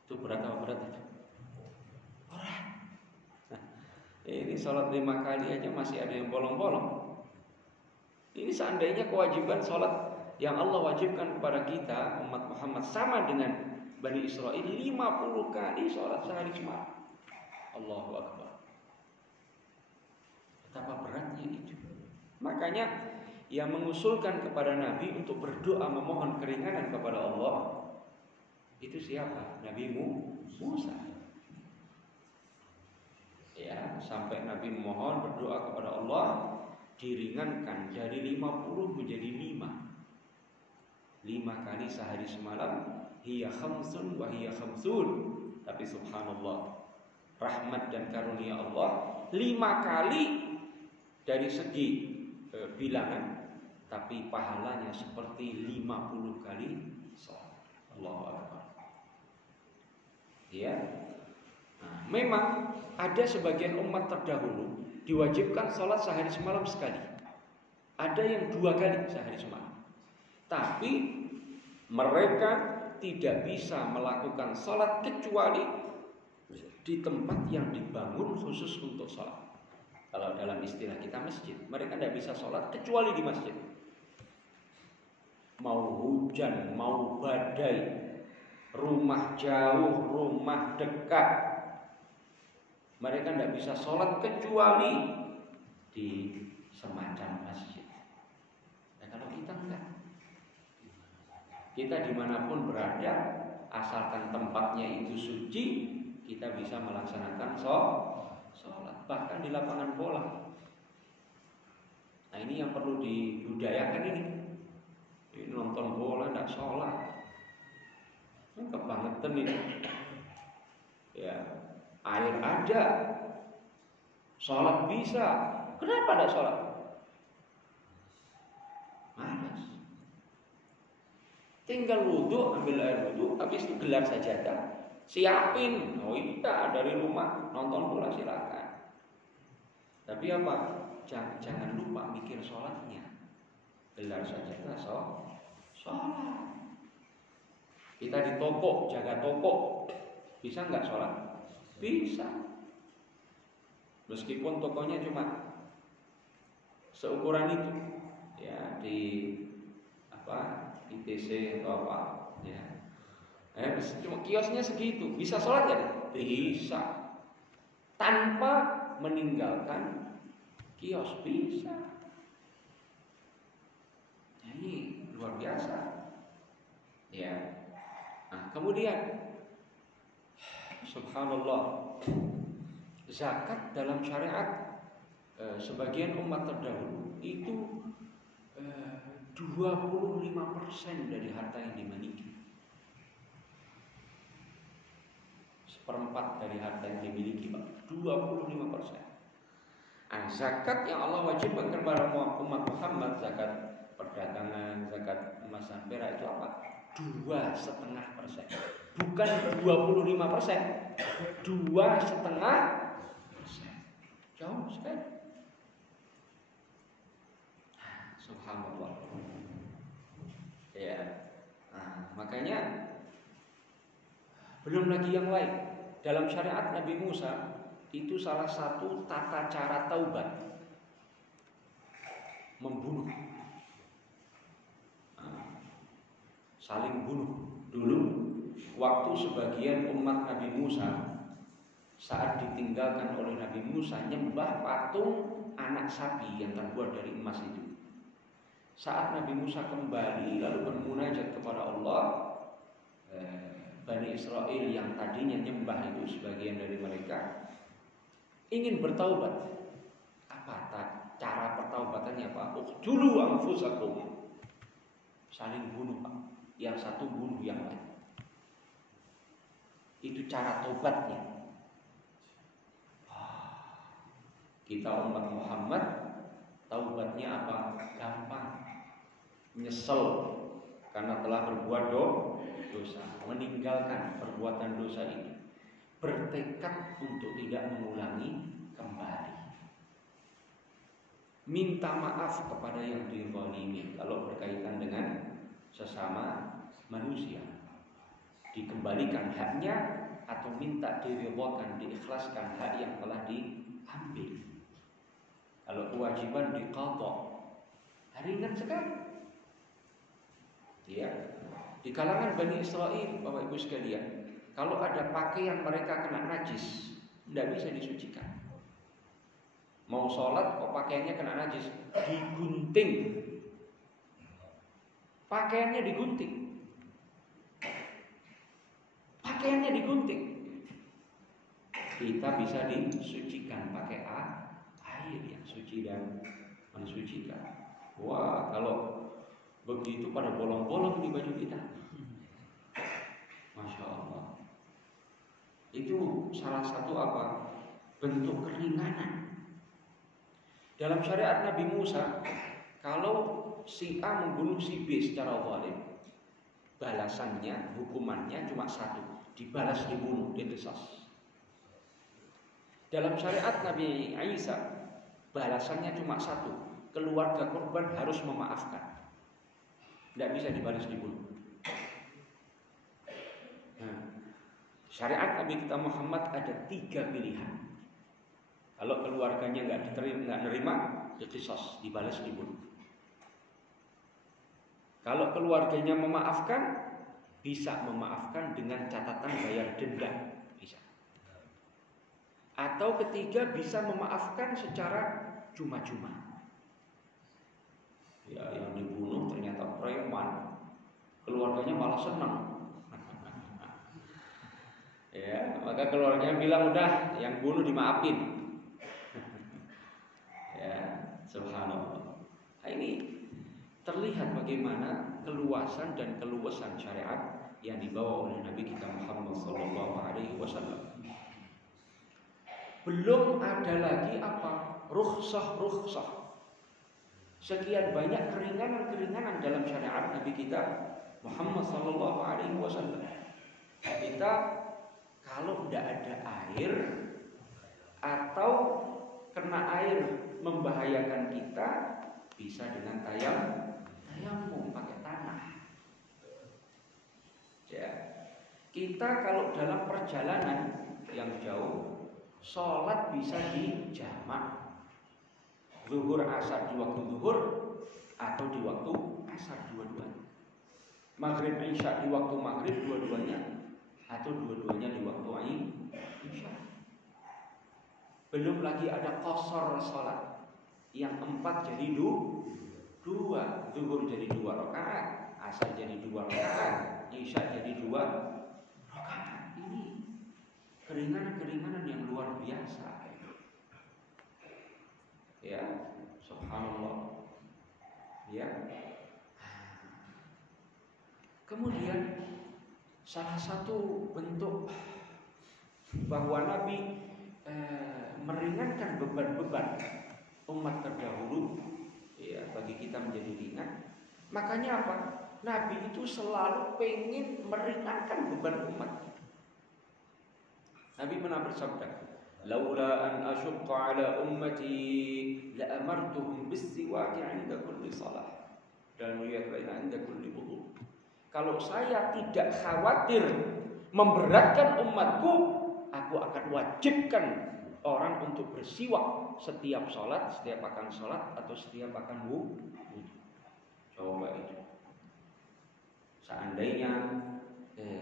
Itu berat apa berat itu? Berat. Nah, ini sholat 5 kali aja masih ada yang bolong-bolong. Ini seandainya kewajiban sholat yang Allah wajibkan kepada kita umat Muhammad sama dengan Bani Israel 50 kali sholat sehari semalam. Allahu Akbar. Betapa beratnya itu. Makanya yang mengusulkan kepada Nabi untuk berdoa memohon keringanan kepada Allah itu siapa? Nabi Musa. Ya, sampai Nabi memohon berdoa kepada Allah diringankan dari 50 menjadi 5 kali sehari semalam. Hiya khamsun wa hiya khamsun. Tapi subhanallah, rahmat dan karunia Allah 5 kali dari segi bilangan, tapi pahalanya seperti 50 kali salat. Allahu Akbar. Ya. Nah, memang ada sebagian umat terdahulu diwajibkan sholat sehari semalam sekali. Ada yang 2 kali sehari semalam. Tapi mereka tidak bisa melakukan sholat kecuali di tempat yang dibangun khusus untuk sholat. Kalau dalam istilah kita masjid, mereka tidak bisa sholat kecuali di masjid. Mau hujan, mau badai, rumah jauh, rumah dekat, mereka tidak bisa sholat kecuali di semacam masjid. Nah, kalau kita enggak, kita dimanapun berada, asalkan tempatnya itu suci, kita bisa melaksanakan sholat, bahkan di lapangan bola. Nah ini yang perlu dibudayakan ini. Ini nonton bola tidak sholat, kebangetan ini. Ya, air ada, sholat bisa. Kenapa tidak sholat? Malas. Tinggal wudhu, ambil air wudhu, habis itu gelar sajadah, siapin. Oh iya, dari rumah nonton bola silakan. Tapi apa? Jangan lupa mikir sholatnya. Gelar sajadah, sholat. Kita di toko, jaga toko, bisa nggak sholat? Bisa. Meskipun tokonya cuma seukuran itu, ya di ITC atau apa, ya. Cuma kiosnya segitu, bisa sholat nggak? Bisa. Tanpa meninggalkan kios bisa. Nah, ini luar biasa, ya. Nah, kemudian, subhanallah, zakat dalam syariat sebagian umat terdahulu itu 25% dari harta yang dimiliki. 1/4 dari harta yang dimiliki, Pak. 25%. Nah, zakat yang Allah wajibkan kepada umat Muhammad, zakat perdagangan, zakat emas dan perak itu apa? 2,5%. Bukan 25%. 2,5%. Jauh sekali. Subhanallah. Ya. Nah, makanya belum lagi yang lain. Dalam syariat Nabi Musa itu salah satu tata cara taubat membunuh. Saling bunuh. Dulu waktu sebagian umat Nabi Musa saat ditinggalkan oleh Nabi Musa nyembah patung anak sapi yang terbuat dari emas itu. Saat Nabi Musa kembali lalu bermunajat kepada Allah, Bani Israel yang tadinya nyembah itu sebagian dari mereka ingin bertaubat. Apa cara pertaubatannya, Pak? Uqtulu anfusakum. Saling bunuh, Pak. Yang satu bunuh yang lain. Itu cara taubatnya. Kita umat Muhammad taubatnya apa? Gampang. Nyesel karena telah berbuat dosa, meninggalkan perbuatan dosa itu, bertekad untuk tidak mengulangi kembali, minta maaf kepada yang dizalimi kalau berkaitan dengan sesama manusia, dikembalikan haknya atau minta diridhokan, diikhlaskan hak yang telah diambil. Kalau kewajiban diqadha, ringan sekali. Ya, di kalangan Bani Israel, Bapak Ibu sekalian, kalau ada pakaian mereka kena najis, tidak bisa disucikan. Mau sholat, kok pakaiannya kena najis, digunting. Pakaiannya digunting. Pakaiannya digunting. Kita bisa disucikan pakai air yang suci dan mensucikan. Wah, kalau begitu pada bolong-bolong di baju kita. Masya Allah. Itu salah satu apa? Bentuk keringanan. Dalam syariat Nabi Musa, kalau si A membunuh si B secara zalim, balasannya, hukumannya cuma satu, dibalas dibunuh, diqisas. Dalam syariat Nabi Isa, balasannya cuma satu, keluarga korban harus memaafkan. Tidak bisa dibalas dibunuh. Nah, syariat Nabi kita Muhammad ada 3 pilihan. Kalau keluarganya nggak nerima, diqisas, dibalas dibunuh. Kalau keluarganya memaafkan, bisa memaafkan dengan catatan bayar denda, bisa. Atau ketiga, bisa memaafkan secara cuma-cuma. Ya, yang dibunuh ternyata preman, keluarganya malah senang. Ya, maka keluarganya bilang udah yang bunuh dimaafin. Ya, subhanallah. Nah, ini terlihat bagaimana keluasan dan keluasan syariat yang dibawa oleh Nabi kita Muhammad SAW. Belum ada lagi apa? Rukhsah. Sekian banyak keringanan-keringanan dalam syariat Nabi kita Muhammad SAW. Kita kalau tidak ada air atau kena air membahayakan kita, bisa dengan tayamum pakai tanah. Ya. Kita kalau dalam perjalanan yang jauh, sholat bisa dijamak. Zuhur asar di waktu zuhur atau di waktu asar dua-duanya. Maghrib isya di waktu maghrib dua-duanya atau dua-duanya di waktu isya. Belum lagi ada qashar sholat yang 4 jadi 2, zuhur jadi 2 rakaat, asar jadi 2 rakaat, isya jadi 2 rakaat. Ini keringanan-keringanan yang luar biasa. Ya, subhanallah. Ya. Kemudian salah satu bentuk bahwa Nabi meringankan beban-beban umat terdahulu, ya, bagi kita menjadi ringan. Makanya apa? Nabi itu selalu pengen meringankan beban umat. Nabi pernah bersabda, "Laula an asyqa ala ummati la amartuhum bis-siwak 'inda kulli shalah." Dan riwayat lain 'inda kulli wudu. Kalau saya tidak khawatir memberatkan umatku, aku akan wajibkan orang untuk bersiwak setiap sholat, setiap akan sholat atau setiap akan wudu. Coba itu. Seandainya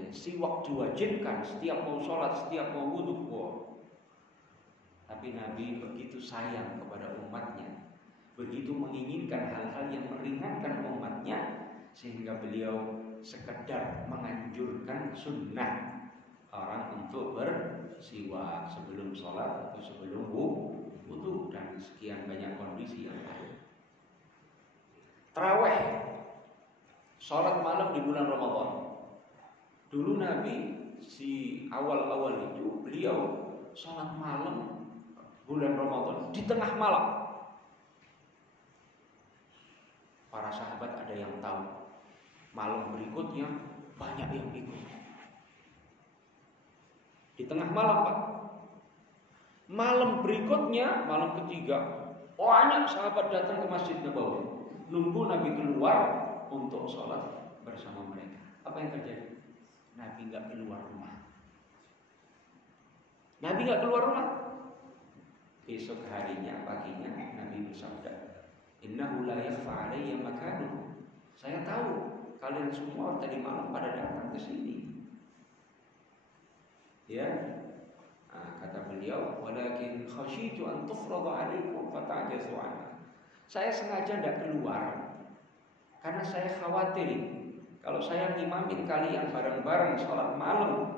siwak diwajibkan setiap mau sholat, setiap mau wudu, tapi Nabi begitu sayang kepada umatnya, begitu menginginkan hal-hal yang meringankan umatnya, sehingga beliau sekedar menganjurkan sunnah orang untuk bersiwak sebelum sholat atau sebelum wudu dan sekian banyak kondisi yang lain. Tarawih, sholat malam di bulan Ramadan. Dulu Nabi si awal-awal itu beliau sholat malam bulan Ramadan di tengah malam. Para sahabat ada yang tahu, malam berikutnya banyak yang ikut. Di tengah malam, Pak. Malam berikutnya, malam ketiga, banyak sahabat datang ke Masjid Nabawi, nunggu Nabi keluar untuk sholat bersama mereka. Apa yang terjadi? Nabi nggak keluar rumah. Nabi nggak keluar rumah. Besok harinya, paginya, Nabi bersabda, "Innahu la yakhfa 'alayya makanuh." Saya tahu kalian semua tadi malam pada datang ke sini. Ya, kata beliau, "Walakin khasyitu an tufrada 'alaikum fata'jazu 'anha." Saya sengaja tidak keluar karena saya khawatir kalau saya ngimamin kalian bareng-bareng sholat malam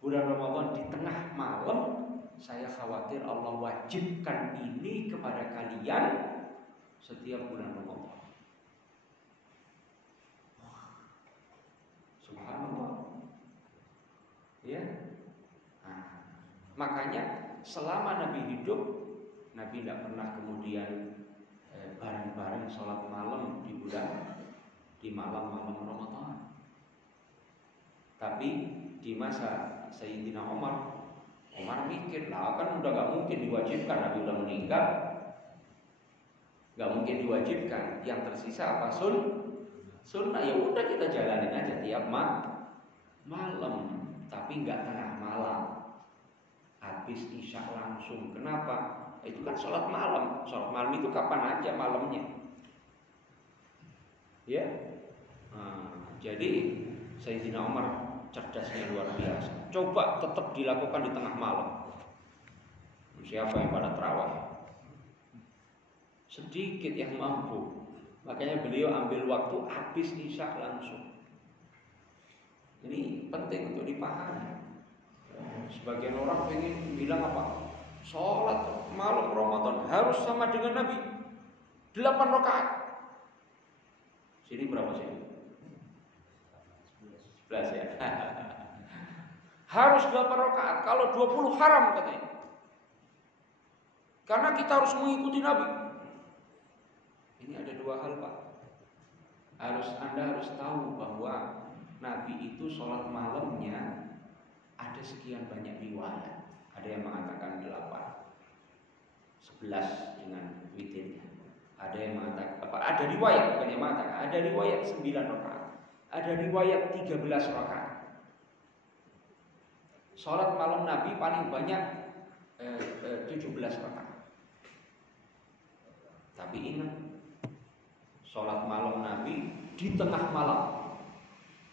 bulan Ramadan di tengah malam, saya khawatir Allah wajibkan ini kepada kalian setiap bulan Ramadan. Subhanallah. Ya. Makanya selama Nabi hidup, Nabi tidak pernah kemudian bareng-bareng sholat malam di malam-malam Ramadan. Tapi di masa Sayyidina Umar mikir, lah kan udah gak mungkin diwajibkan, Nabi udah meninggal, gak mungkin diwajibkan. Yang tersisa apa? Sunnah. Ya udah kita jalanin aja tiap malam, tapi nggak tengah malam. Habis isya langsung. Kenapa? Itu kan sholat malam. Sholat malam itu kapan aja malamnya. Ya. Jadi Sayyidina Umar cerdasnya luar biasa. Coba tetap dilakukan di tengah malam. Siapa yang pada tarawih? Sedikit yang mampu. Makanya beliau ambil waktu habis isya langsung. Ini penting untuk dipahami. Sebagian orang pengen bilang apa? Sholat malam Ramadan harus sama dengan Nabi 8 rakaat. Sini berapa sih? 11 ya. Harus 8 rakaat. Kalau 20 haram katanya. Karena kita harus mengikuti Nabi. Ini ada dua hal, Pak. Anda harus tahu bahwa Nabi itu sholat malamnya ada sekian banyak riwayat. Ada yang mengatakan 8, 11 dengan witirnya. Ada yang mengatakan ada riwayat, bukan yang mengatakan, ada riwayat 9 rakaat. Ada riwayat 13 rakaat. Sholat malam Nabi paling banyak 17 rakaat. Tapi ingat, sholat malam Nabi di tengah malam,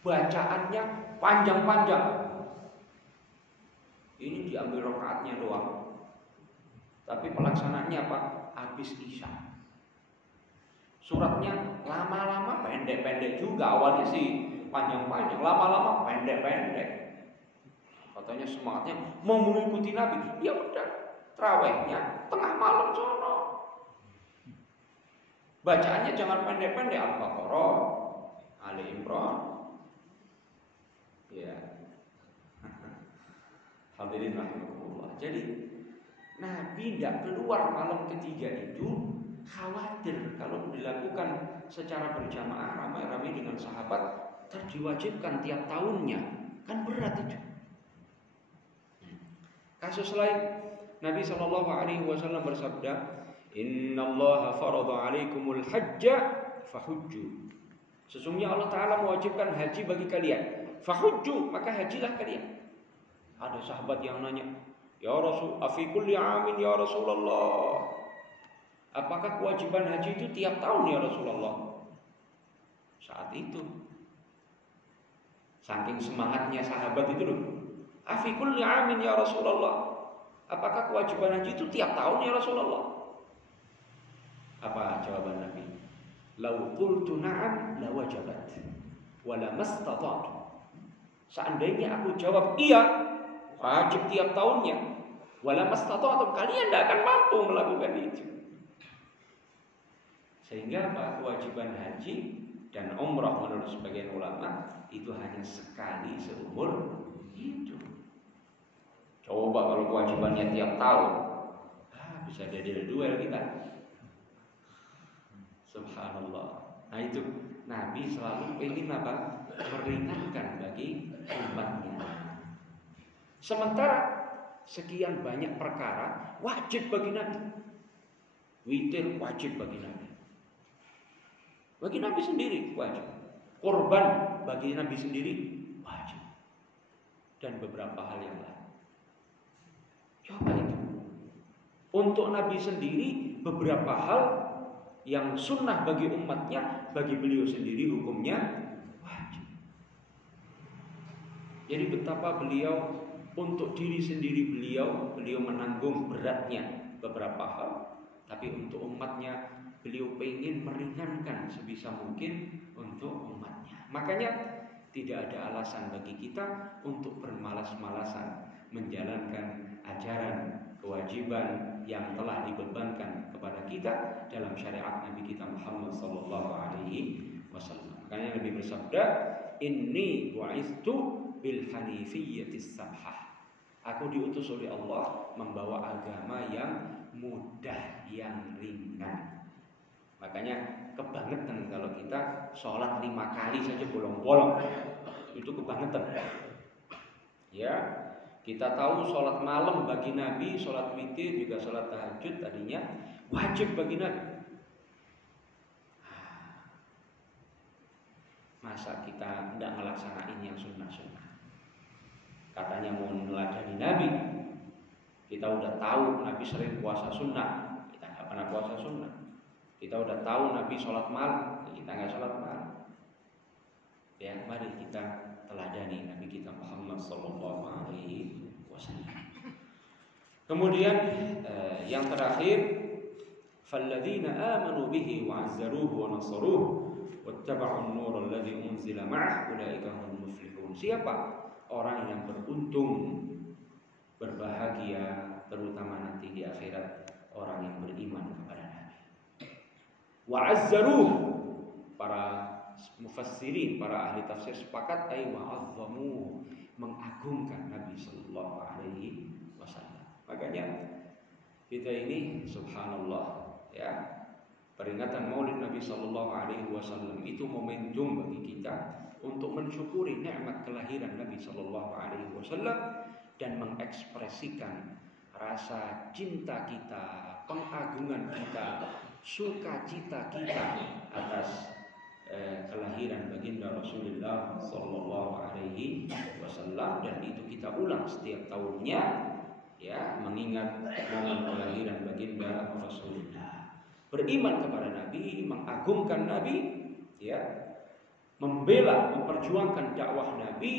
bacaannya panjang-panjang. Ini diambil rakaatnya doang, tapi pelaksanaannya apa? Habis isya. Suratnya lama-lama pendek-pendek juga. Awalnya sih panjang-panjang, lama-lama pendek-pendek. Katanya semangatnya mau mengikuti Nabi. Ya udah, tarawihnya tengah malam sono. Bacaannya jangan pendek-pendek, Al-Baqarah, Ali Imran. Ya. Hadirin rahimakumullah. Jadi Nabi tidak keluar malam ketiga itu khawatir kalau dilakukan secara berjamaah ramai-ramai dengan sahabat terdiwajibkan tiap tahunnya. Kan berat itu. Kasus lain, Nabi SAW bersabda, Innallaha farada alaikumul hajja fahujju. Sesungguhnya Allah Ta'ala mewajibkan haji bagi kalian. Fahujju, maka hajilah kalian. Ada sahabat yang nanya, Ya Rasul, afi kulli amin ya Rasulullah. Apakah kewajiban haji itu tiap tahun ya Rasulullah? Saat itu saking semangatnya sahabat itu loh. Afi kulli amin ya Rasulullah. Apakah kewajiban haji itu tiap tahun ya Rasulullah? Apa jawaban Nabi? Lau qultu na'am la wajabat wa la mastata'tu. Seandainya aku jawab iya, wajib tiap tahunnya. Wa la mastata'tu, kalian tidak akan mampu melakukan itu. Sehingga kewajiban haji dan umrah menurut sebagian ulama itu hanya sekali seumur hidup. Coba kalau kewajibannya tiap tahun, bisa jadi duel kita. Subhanallah. Nah itu Nabi selalu ingin apa? Meringankan bagi umatnya. Sementara sekian banyak perkara wajib bagi Nabi. Witir wajib bagi Nabi. Bagi Nabi sendiri wajib. Korban bagi Nabi sendiri wajib. Dan beberapa hal yang lain. Coba itu. Untuk Nabi sendiri beberapa hal yang sunnah bagi umatnya, bagi beliau sendiri hukumnya wajib. Jadi betapa beliau untuk diri sendiri beliau menanggung beratnya beberapa hal, tapi untuk umatnya beliau ingin meringankan sebisa mungkin untuk umatnya. Makanya tidak ada alasan bagi kita untuk bermalas-malasan menjalankan ajaran kewajiban yang telah dibebankan kepada kita dalam syariat Nabi kita Muhammad sallallahu alaihi wasallam. Makanya Nabi bersabda, "Inni bu'istu bil hanifiyyatis samhah." Aku diutus oleh Allah membawa agama yang mudah, yang ringan. Makanya kebangetan kalau kita sholat 5 kali saja bolong-bolong. Itu kebangetan. Ya. Kita tahu sholat malam bagi Nabi, sholat witir juga sholat tahajud tadinya wajib bagi Nabi. Masa kita tidak melaksanain yang sunnah-sunnah? Katanya mau meneladani Nabi. Kita udah tahu Nabi sering puasa sunnah, kita nggak pernah puasa sunnah. Kita udah tahu Nabi sholat malam, kita nggak sholat malam. Ya, mari kita teladani Nabi kita Muhammad sallallahu alaihi wasallam. Kemudian yang terakhir, falladzina amanu bihi wa 'azzaruhu wa nasaruhu wattaba'u an-nur alladzi unzila ma'ahu ulaika humul muflihun. Siapa orang yang beruntung Wa azzaruh, para mufassirin, para ahli tafsir sepakat ay wa azzamu, mengagungkan Nabi sallallahu alaihi wasallam. Makanya kita ini subhanallah ya, peringatan Maulid Nabi sallallahu alaihi wasallam itu momentum bagi kita untuk mensyukuri nikmat kelahiran Nabi sallallahu alaihi wasallam dan mengekspresikan rasa cinta kita, pengagungan kita, sukacita kita atas kelahiran baginda Rasulullah sallallahu alaihi wasallam, dan itu kita ulang setiap tahunnya ya, mengingat momen kelahiran baginda Rasulullah. Beriman kepada Nabi, mengagungkan Nabi ya, membela, memperjuangkan dakwah Nabi,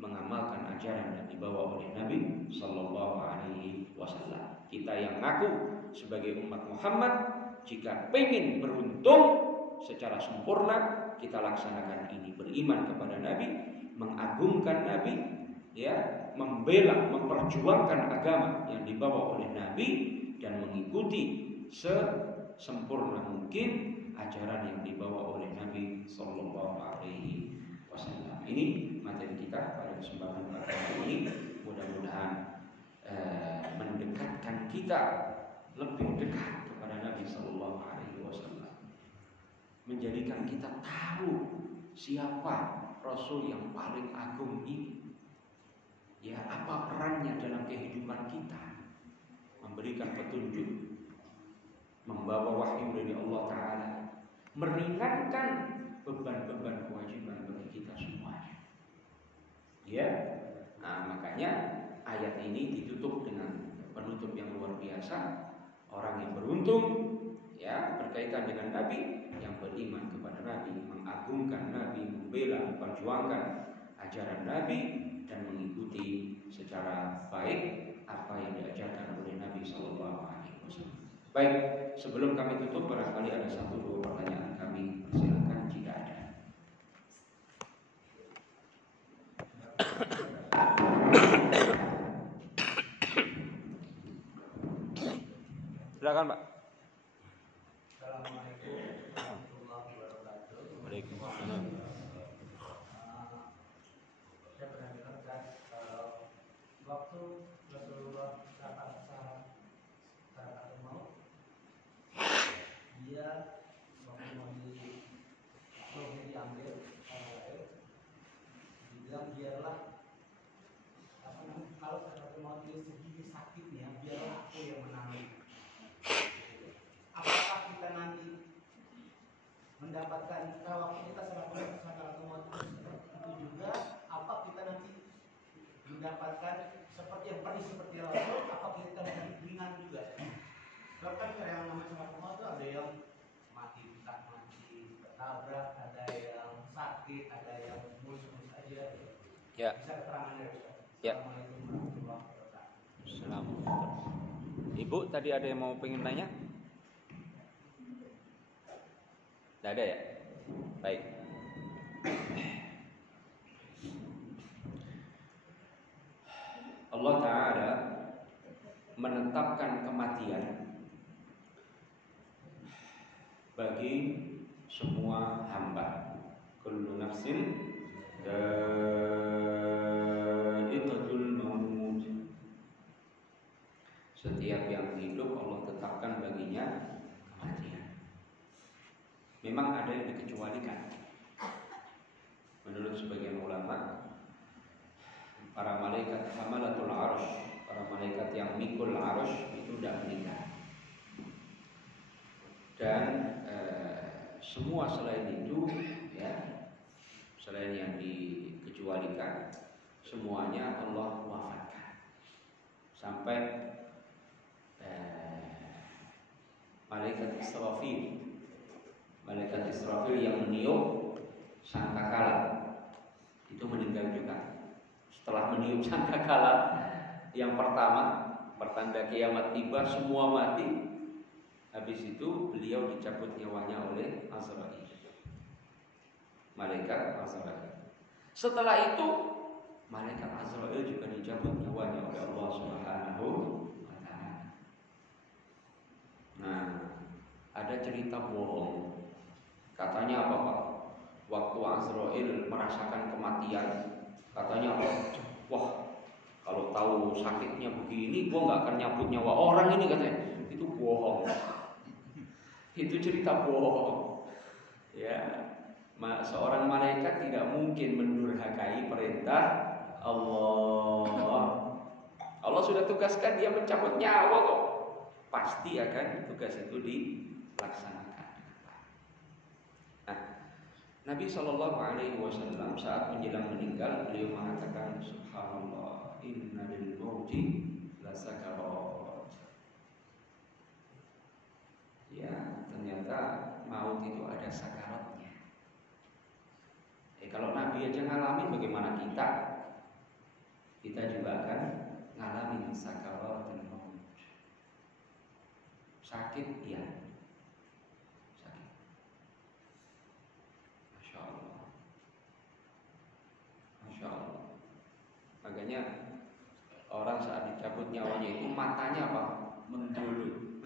mengamalkan ajaran yang dibawa oleh Nabi sallallahu alaihi wasallam. Kita yang ngaku sebagai umat Muhammad, jika ingin beruntung secara sempurna, kita laksanakan ini: beriman kepada Nabi, mengagungkan Nabi ya, membela, memperjuangkan agama yang dibawa oleh Nabi, dan mengikuti sesempurna mungkin ajaran yang dibawa oleh Nabi sallallahu alaihi wasallam. Ini materi kita pada kesempatan kali ini. Mudah-mudahan mendekatkan kita lebih dekat kepada Nabi sallallahu alaihi wasallam, menjadikan kita tahu siapa Rasul yang paling agung ini. Ya, apa perannya dalam kehidupan kita? Memberikan petunjuk, membawa wahyu dari Allah Ta'ala, meringankan beban-beban kewajiban bagi kita semuanya. Ya, nah makanya ayat ini ditutup dengan penutup yang luar biasa. Orang yang beruntung ya, berkaitan dengan Nabi, yang beriman kepada Nabi, mengagungkan Nabi, membela, memperjuangkan ajaran Nabi, dan mengikuti secara baik apa yang diajarkan oleh Nabi sallallahu alaihi wasallam. Baik, sebelum kami tutup, barangkali ada 1-2 pertanyaan kami, silakan jika ada. Silakan, Pak. Assalamualaikum warahmatullahi wabarakatuh. Waalaikumsalam. Saya pernah dengar kan, waktu Rasulullah saat mau, dia waktu mau diambil dibilang biarlah kalau saat mau dia segini sakitnya, biarlah aku yang menangani. Apakah kita nanti mendapatkan kalau kita sangat mau itu juga, apa kita nanti mendapatkan seperti yang perih seperti Rasul, apa kita nanti ringan juga? Kalau kan yang namanya sangat mau itu ada yang mati tertabrak, ada yang sakit, ada yang mulus aja. Ya. Bisa keterangan dari Ustaz? Ya. Assalamualaikum warahmatullahi wabarakatuh. Assalamualaikum. Ibu, tadi ada yang mau pengen nanya? Tidak ada ya? Baik. Allah Ta'ala menetapkan kematian bagi semua hamba. Kullu nafsin dha'iqatul maut. Setiap yang hidup Allah tetapkan baginya kematian. Memang ada yang dikecualikan. Menurut sebagian ulama, para malaikat hamalatul arsh, para malaikat yang mikul arsh itu tidak meninggal. Dan semua selain itu ya, selain yang dikecualikan, semuanya Allah wafatkan. Sampai malaikat Israfil yang meniup sangkakala itu meninggal juga. Setelah meniup sangkakala yang pertama, pertanda kiamat tiba, semua mati. Habis itu beliau dicabut nyawanya oleh Azrail, malaikat Azrail. Setelah itu malaikat Azrail juga dicabut nyawanya oleh Allah Subhanahu wa Ta'ala. Nah, ada cerita bohong. Katanya apa Pak? Waktu Azrail merasakan kematian, katanya wah kalau tahu sakitnya begini, gua nggak akan nyabut nyawa orang ini, katanya. Itu bohong. Itu cerita bohong. Ya, seorang malaikat tidak mungkin mendurhakai perintah Allah. Allah sudah tugaskan dia mencabut nyawa kok. Pasti akan tugas itu dilaksanakan. Nah, Nabi SAW saat menjelang meninggal, beliau mengatakan, Subhanallah, inna lil mauti lasakarat. Ya, ternyata maut itu ada sakaratnya. Kalau Nabi aja ngalamin, bagaimana kita? Kita juga akan ngalamin sakaratul maut. Sakit, ya. Sakit. Masya Allah. Masya Allah. Makanya orang saat dicabut nyawanya itu matanya apa? Mendulu.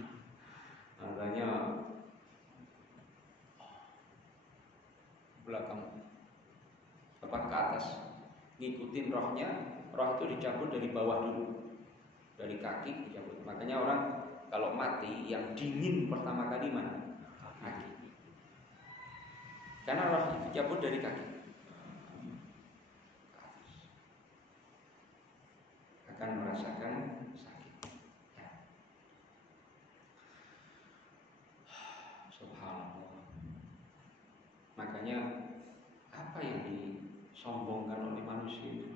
Matanya belakang apa ke atas, ngikutin rohnya. Roh itu dicabut dari bawah dulu, dari kaki dicabut. Makanya orang kalau mati yang dingin pertama kali mana? Kaki. Karena roh itu dicabut dari kaki. Akan merasakan sakit. Ya. Subhanallah. Makanya apa yang disombongkan oleh manusia itu?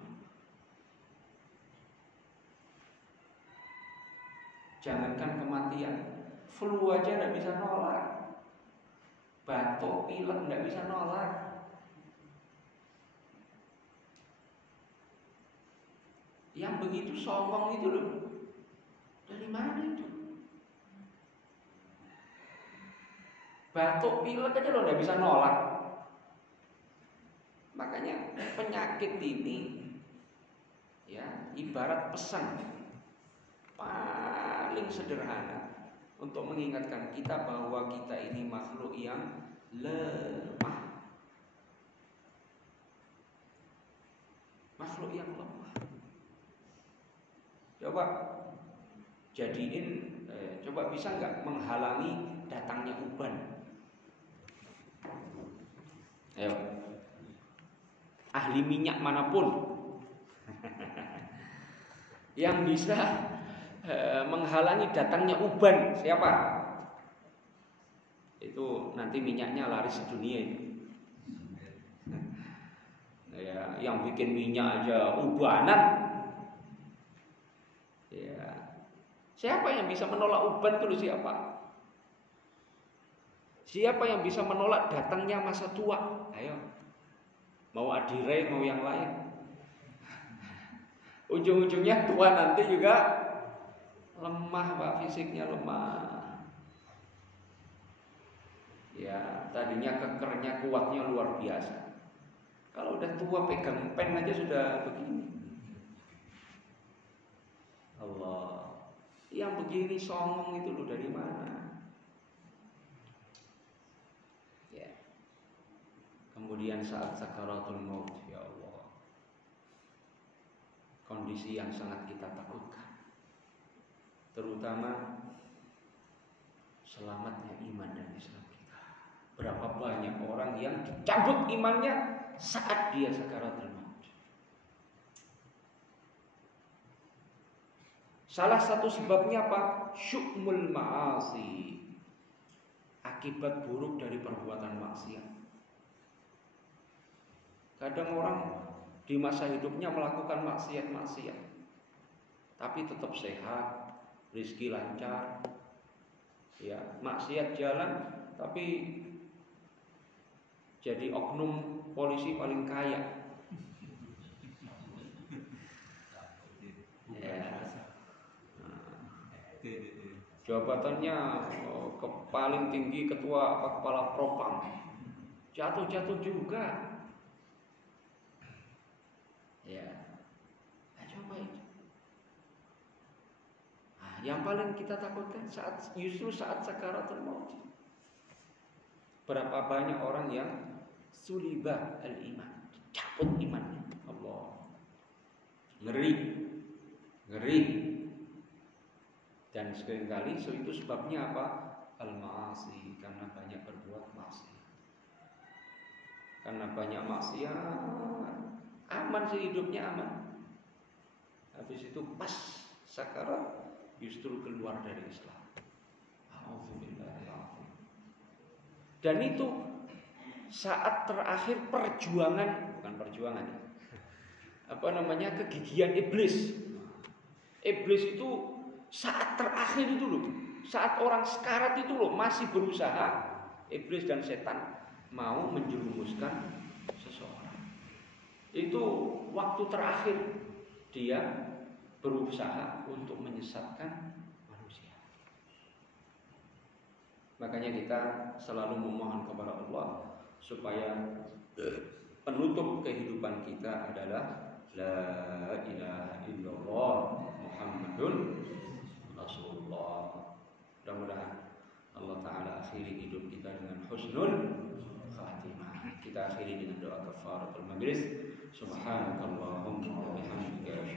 Jangankan kematian, flu aja tidak bisa nolak, batuk, pilek tidak bisa nolak. Yang begitu sombong itu loh, dari mana itu? Batuk, pilek aja loh tidak bisa nolak. Makanya penyakit ini ya ibarat pesan paling sederhana untuk mengingatkan kita bahwa kita ini makhluk yang lemah. Makhluk yang lemah. Coba jadiin, coba bisa nggak menghalangi datangnya uban? Ayo, ahli minyak manapun yang bisa menghalangi datangnya uban, siapa? Itu nanti minyaknya laris sedunia itu. Ya, yang bikin minyak aja ubanan. Ya, siapa yang bisa menolak uban itu siapa? Siapa yang bisa menolak datangnya masa tua? Ayo, mau adirai mau yang lain. Ujung-ujungnya tua nanti juga lemah Pak, fisiknya lemah. Ya, tadinya kekernya kuatnya luar biasa. Kalau udah tua pegang pen aja sudah begini. Allah, yang begini songong itu loh dari mana? Ya. Kemudian saat sakaratul maut, ya Allah, kondisi yang sangat kita takutkan. Terutama selamatnya iman dan Islam kita. Berapa banyak orang yang dicabut imannya saat dia sakaratul maut. Salah satu sebabnya apa? Syu'mul ma'asi. Akibat buruk dari perbuatan maksiat. Kadang orang di masa hidupnya melakukan maksiat-maksiat, tapi tetap sehat, rezeki lancar, ya maksiat jalan, tapi jadi oknum polisi paling kaya. Ya. Jabatannya paling tinggi ketua kepala propam, jatuh juga. Ya, nah, coba itu. Nah, yang paling kita takutkan justru saat sakaratul maut. Berapa banyak orang yang sulibah al-iman, dicabut imannya. Allah, ngeri. Dan seringkali itu sebabnya apa? Al-ma'asi, karena banyak berbuat maksiat. Karena banyak maksiat, aman sih hidupnya aman. Habis itu pas sakarat justru keluar dari Islam. Dan itu saat terakhir kegigihan iblis. Iblis itu saat terakhir itu loh, saat orang sekarat itu loh masih berusaha, iblis dan setan mau menjerumuskan seseorang. Itu waktu terakhir dia berusaha untuk menyesatkan manusia. Makanya kita selalu memohon kepada Allah supaya penutup kehidupan kita adalah la ilaha illallah Muhammadun Rasulullah. Mudah-mudahan Allah Ta'ala akhiri hidup kita dengan husnul khatimah. Kita akhiri dengan doa kafaratul majlis. Subhanakallahumma wa bihamdika